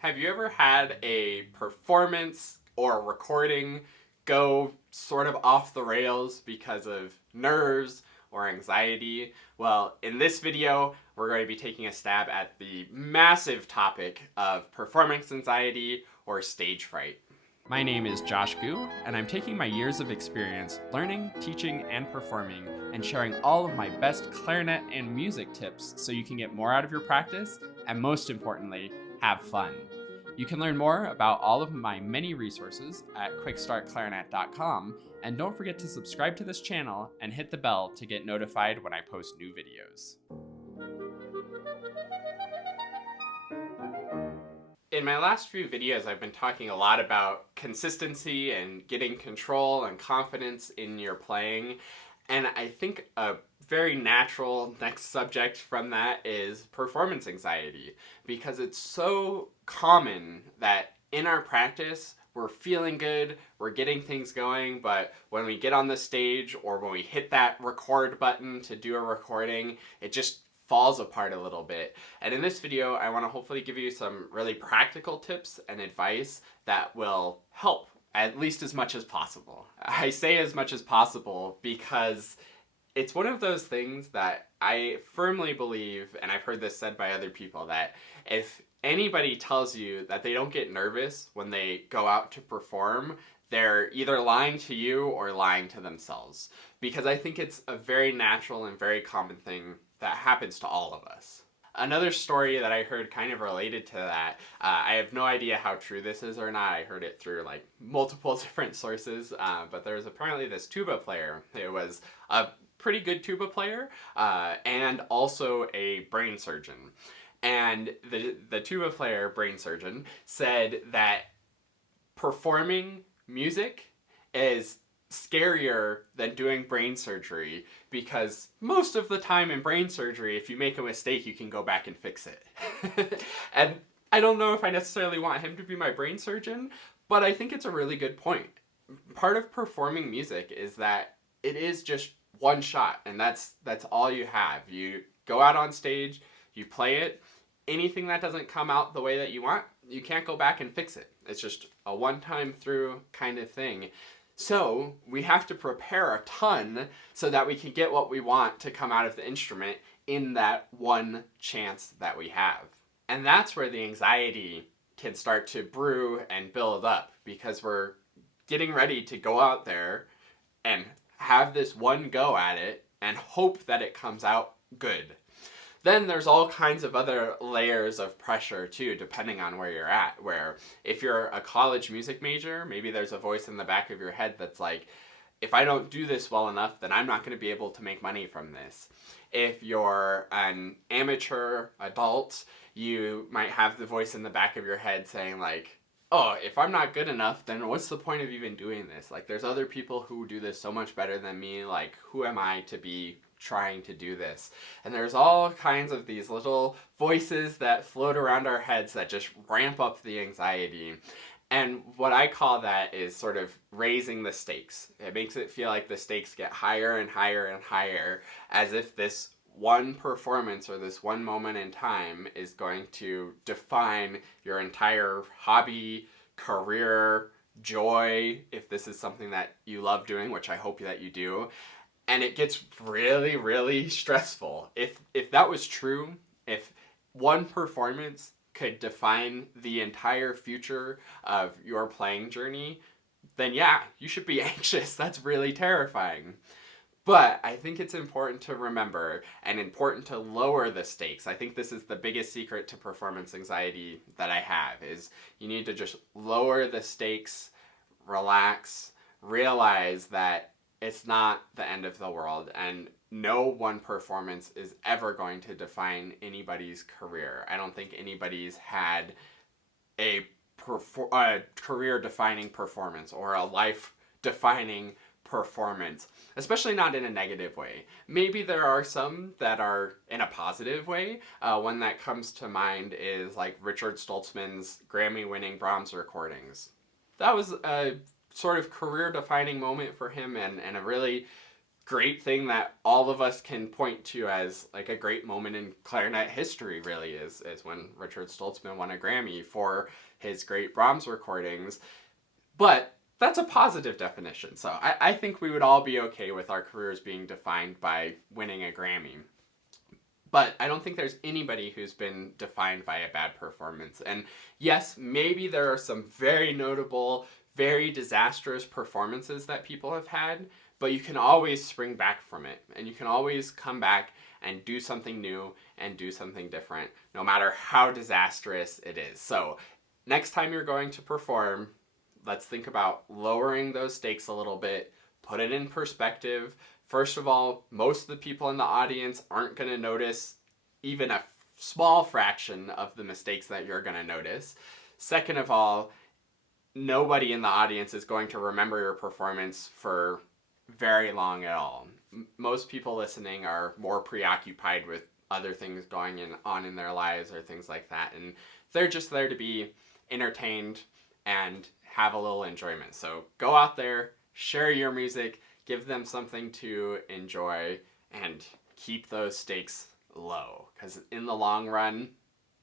Have you ever had a performance or a recording go sort of off the rails because of nerves or anxiety? Well, in this video, we're going to be taking a stab at the massive topic of performance anxiety or stage fright. My name is Josh Gu, and I'm taking my years of experience learning, teaching, and performing, and sharing all of my best clarinet and music tips so you can get more out of your practice, and most importantly, have fun. You can learn more about all of my many resources at QuickStartClarinet.com, and don't forget to subscribe to this channel and hit the bell to get notified when I post new videos. In my last few videos, I've been talking a lot about consistency and getting control and confidence in your playing, and I think a very natural next subject from that is performance anxiety, because it's so common that in our practice, we're feeling good, we're getting things going, but when we get on the stage or when we hit that record button to do a recording, it just falls apart a little bit. And in this video, I want to hopefully give you some really practical tips and advice that will help at least as much as possible. I say as much as possible because it's one of those things that I firmly believe, and I've heard this said by other people, that if anybody tells you that they don't get nervous when they go out to perform, they're either lying to you or lying to themselves. Because I think it's a very natural and very common thing that happens to all of us. Another story that I heard kind of related to that, I have no idea how true this is or not. I heard it through like multiple different sources, but there was apparently this tuba player. It was a pretty good tuba player and also a brain surgeon. And the tuba player, brain surgeon, said that performing music is scarier than doing brain surgery, because most of the time in brain surgery, if you make a mistake, you can go back and fix it. And I don't know if I necessarily want him to be my brain surgeon, but I think it's a really good point. Part of performing music is that it is just one shot, and that's all you have. You go out on stage, you play it, anything that doesn't come out the way that you want, you can't go back and fix it. It's just a one-time through kind of thing. So we have to prepare a ton so that we can get what we want to come out of the instrument in that one chance that we have. And that's where the anxiety can start to brew and build up, because we're getting ready to go out there and have this one go at it and hope that it comes out good. Then there's all kinds of other layers of pressure too, depending on where you're at, where if you're a college music major, maybe there's a voice in the back of your head that's like, if I don't do this well enough, then I'm not going to be able to make money from this. If you're an amateur adult, you might have the voice in the back of your head saying like, oh, if I'm not good enough, then what's the point of even doing this? Like, there's other people who do this so much better than me, like, who am I to be trying to do this? And there's all kinds of these little voices that float around our heads that just ramp up the anxiety. And what I call that is sort of raising the stakes. It makes it feel like the stakes get higher and higher and higher, as if this one performance or this one moment in time is going to define your entire hobby, career, joy, if this is something that you love doing, which I hope that you do. And it gets really, really stressful. If that was true, if one performance could define the entire future of your playing journey, then yeah, you should be anxious. That's really terrifying. But I think it's important to remember and important to lower the stakes. I think this is the biggest secret to performance anxiety that I have, is you need to just lower the stakes, relax, realize that it's not the end of the world, and no one performance is ever going to define anybody's career. I don't think anybody's had a career-defining performance or a life-defining performance, especially not in a negative way. Maybe there are some that are in a positive way. One that comes to mind is like Richard Stoltzman's Grammy-winning Brahms recordings. That was a sort of career-defining moment for him, and a really great thing that all of us can point to as like a great moment in clarinet history really is when Richard Stoltzman won a Grammy for his great Brahms recordings. But that's a positive definition. So I think we would all be okay with our careers being defined by winning a Grammy. But I don't think there's anybody who's been defined by a bad performance. And yes, maybe there are some very notable, very disastrous performances that people have had, but you can always spring back from it. And you can always come back and do something new and do something different, no matter how disastrous it is. So next time you're going to perform, let's think about lowering those stakes a little bit, put it in perspective. First of all, most of the people in the audience aren't going to notice even a small fraction of the mistakes that you're going to notice. Second of all, nobody in the audience is going to remember your performance for very long at all. Most people listening are more preoccupied with other things going on in their lives or things like that, and they're just there to be entertained and have a little enjoyment. So go out there, share your music, give them something to enjoy, and keep those stakes low, because in the long run,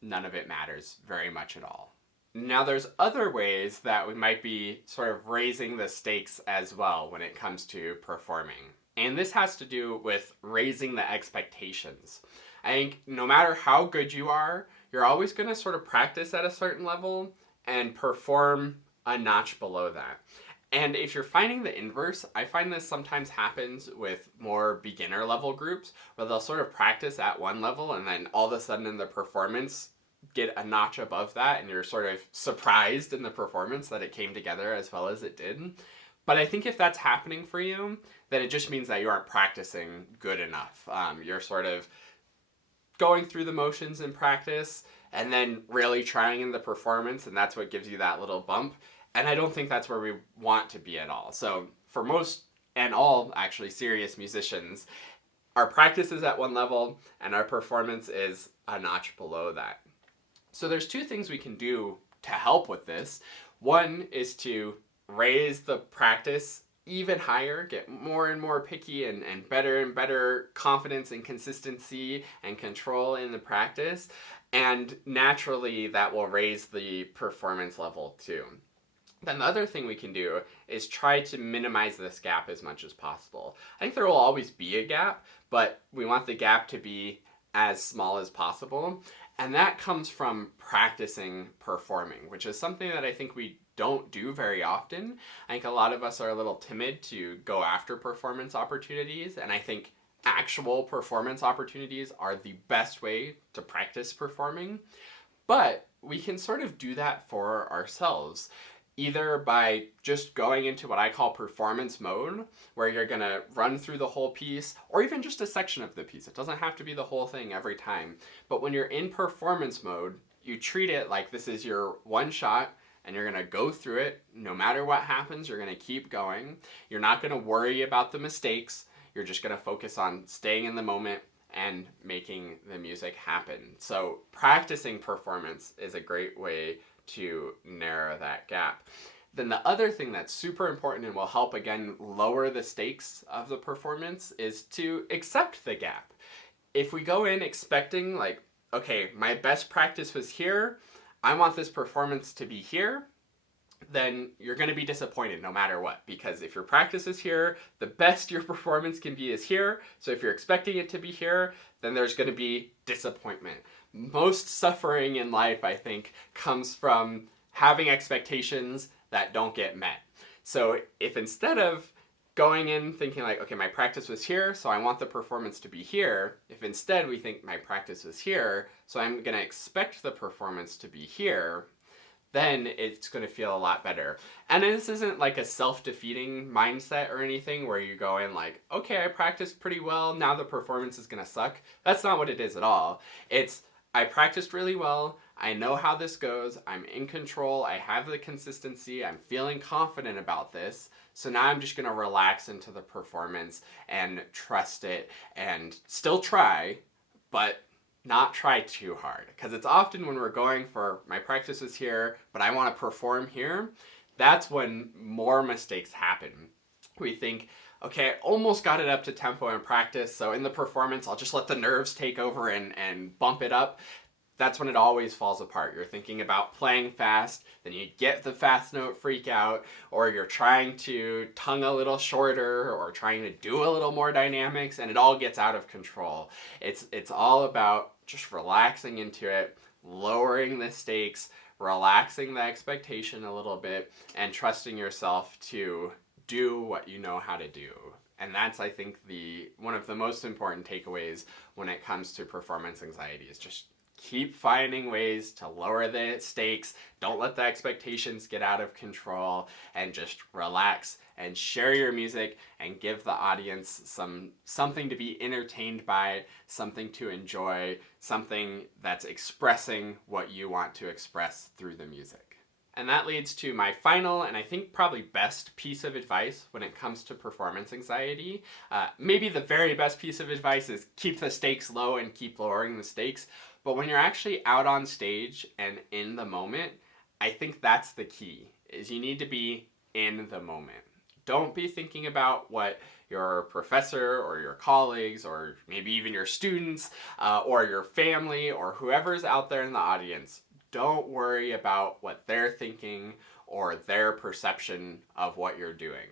none of it matters very much at all. Now there's other ways that we might be sort of raising the stakes as well when it comes to performing. And this has to do with raising the expectations. I think no matter how good you are, you're always going to sort of practice at a certain level and perform a notch below that. And if you're finding the inverse, I find this sometimes happens with more beginner level groups where they'll sort of practice at one level and then all of a sudden in the performance get a notch above that and you're sort of surprised in the performance that it came together as well as it did. But I think if that's happening for you, then it just means that you aren't practicing good enough. You're sort of going through the motions in practice and then really trying in the performance, and that's what gives you that little bump. And I don't think that's where we want to be at all. So for most and all actually serious musicians, our practice is at one level and our performance is a notch below that. So there's two things we can do to help with this. One is to raise the practice even higher, get more and more picky and better confidence and consistency and control in the practice. And naturally that will raise the performance level too. Then the other thing we can do is try to minimize this gap as much as possible. I think there will always be a gap, but we want the gap to be as small as possible. And that comes from practicing performing, which is something that I think we don't do very often. I think a lot of us are a little timid to go after performance opportunities, and I think actual performance opportunities are the best way to practice performing. But we can sort of do that for ourselves, either by just going into what I call performance mode, where you're gonna run through the whole piece, or even just a section of the piece. It doesn't have to be the whole thing every time. But when you're in performance mode, you treat it like this is your one shot, and you're gonna go through it. No matter what happens, you're gonna keep going. You're not gonna worry about the mistakes. You're just gonna focus on staying in the moment and making the music happen. So practicing performance is a great way to narrow that gap. Then the other thing that's super important and will help again lower the stakes of the performance is to accept the gap. If we go in expecting like, okay, my best practice was here, I want this performance to be here, then you're going to be disappointed no matter what, because if your practice is here, the best your performance can be is here. So if you're expecting it to be here, then there's going to be disappointment. Most suffering in life, I think, comes from having expectations that don't get met. So if instead of going in thinking like, okay, my practice was here, so I want the performance to be here, if instead we think my practice was here, so I'm going to expect the performance to be here, then it's going to feel a lot better. And this isn't like a self-defeating mindset or anything where you go in like, okay, I practiced pretty well, now the performance is going to suck. That's not what it is at all. It's, I practiced really well, I know how this goes, I'm in control, I have the consistency, I'm feeling confident about this, so now I'm just going to relax into the performance and trust it and still try, but not try too hard. Because it's often when we're going for, my practice is here, but I want to perform here, that's when more mistakes happen. We think, okay, I almost got it up to tempo in practice, so in the performance, I'll just let the nerves take over and bump it up. That's when it always falls apart. You're thinking about playing fast, then you get the fast note freak out, or you're trying to tongue a little shorter, or trying to do a little more dynamics, and it all gets out of control. It's all about just relaxing into it, lowering the stakes, relaxing the expectation a little bit, and trusting yourself to do what you know how to do. And that's, I think, one of the most important takeaways when it comes to performance anxiety is just keep finding ways to lower the stakes. Don't let the expectations get out of control, and just relax and share your music and give the audience something to be entertained by, something to enjoy, something that's expressing what you want to express through the music. And that leads to my final and I think probably best piece of advice when it comes to performance anxiety. Maybe the very best piece of advice is keep the stakes low and keep lowering the stakes. But when you're actually out on stage and in the moment, I think that's the key, is you need to be in the moment. Don't be thinking about what your professor or your colleagues or maybe even your students or your family or whoever's out there in the audience. Don't worry about what they're thinking or their perception of what you're doing.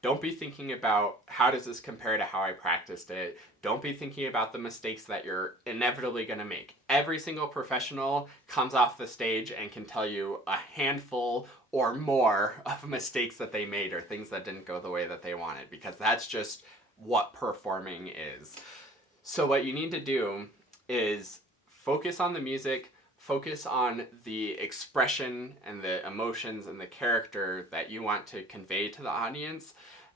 Don't be thinking about how does this compare to how I practiced it. Don't be thinking about the mistakes that you're inevitably going to make. Every single professional comes off the stage and can tell you a handful or more of mistakes that they made or things that didn't go the way that they wanted, because that's just what performing is. So what you need to do is focus on the music, focus on the expression and the emotions and the character that you want to convey to the audience,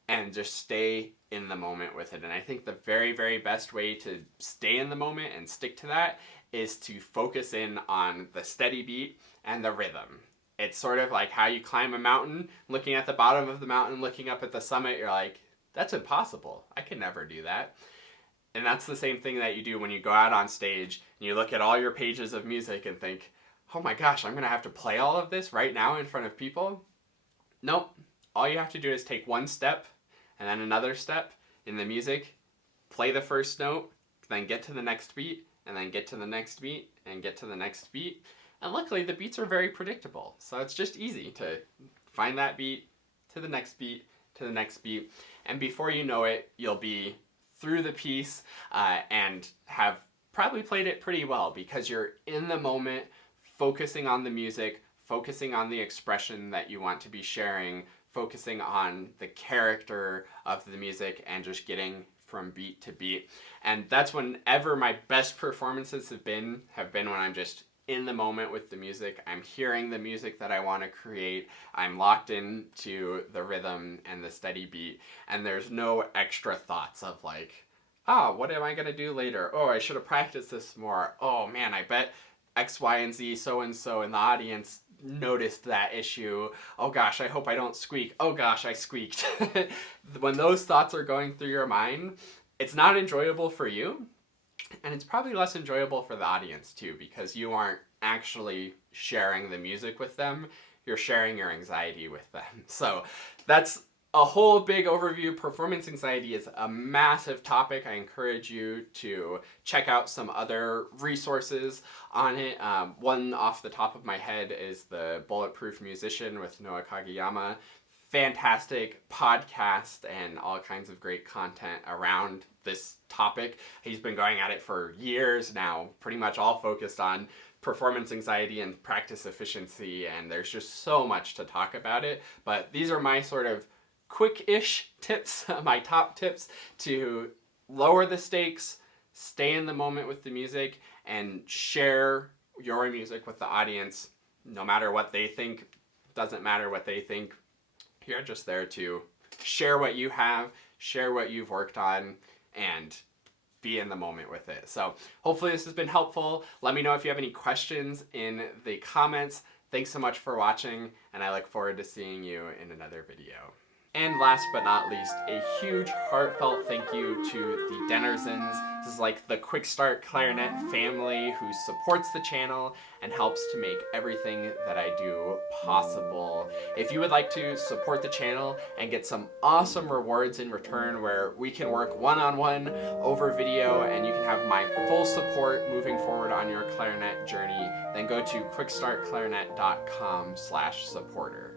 and just stay in the moment with it. And I think the very, very best way to stay in the moment and stick to that is to focus in on the steady beat and the rhythm. It's sort of like how you climb a mountain, looking at the bottom of the mountain, looking up at the summit, you're like, that's impossible. I can never do that. And that's the same thing that you do when you go out on stage and you look at all your pages of music and think, oh my gosh, I'm going to have to play all of this right now in front of people. Nope. All you have to do is take one step and then another step in the music, play the first note, then get to the next beat, and then get to the next beat, and get to the next beat. And luckily the beats are very predictable. So it's just easy to find that beat, to the next beat, to the next beat. And before you know it, you'll be through the piece and have probably played it pretty well, because you're in the moment, focusing on the music, focusing on the expression that you want to be sharing, focusing on the character of the music, and just getting from beat to beat. And that's whenever my best performances have been when I'm just in the moment with the music. I'm hearing the music that I want to create. I'm locked into the rhythm and the steady beat, and there's no extra thoughts of like, what am I going to do later? Oh, I should have practiced this more. Oh man, I bet X, Y, and Z so-and-so in the audience noticed that issue. Oh gosh, I hope I don't squeak. Oh gosh, I squeaked. When those thoughts are going through your mind, it's not enjoyable for you, and it's probably less enjoyable for the audience too, because you aren't actually sharing the music with them, you're sharing your anxiety with them. So that's a whole big overview. Performance anxiety is a massive topic. I encourage you to check out some other resources on it. One off the top of my head is the Bulletproof Musician with Noah Kageyama. Fantastic podcast and all kinds of great content around this topic. He's been going at it for years now, pretty much all focused on performance anxiety and practice efficiency, and there's just so much to talk about it. But these are my sort of quick-ish tips, my top tips to lower the stakes, stay in the moment with the music, and share your music with the audience. No matter what they think, doesn't matter what they think. You're just there to share what you have, share what you've worked on, and be in the moment with it. So hopefully this has been helpful. Let me know if you have any questions in the comments. Thanks so much for watching, and I look forward to seeing you in another video. And last but not least, a huge heartfelt thank you to the Dennersons. This is like the QuickStart Clarinet family who supports the channel and helps to make everything that I do possible. If you would like to support the channel and get some awesome rewards in return where we can work one-on-one over video and you can have my full support moving forward on your clarinet journey, then go to quickstartclarinet.com/supporter.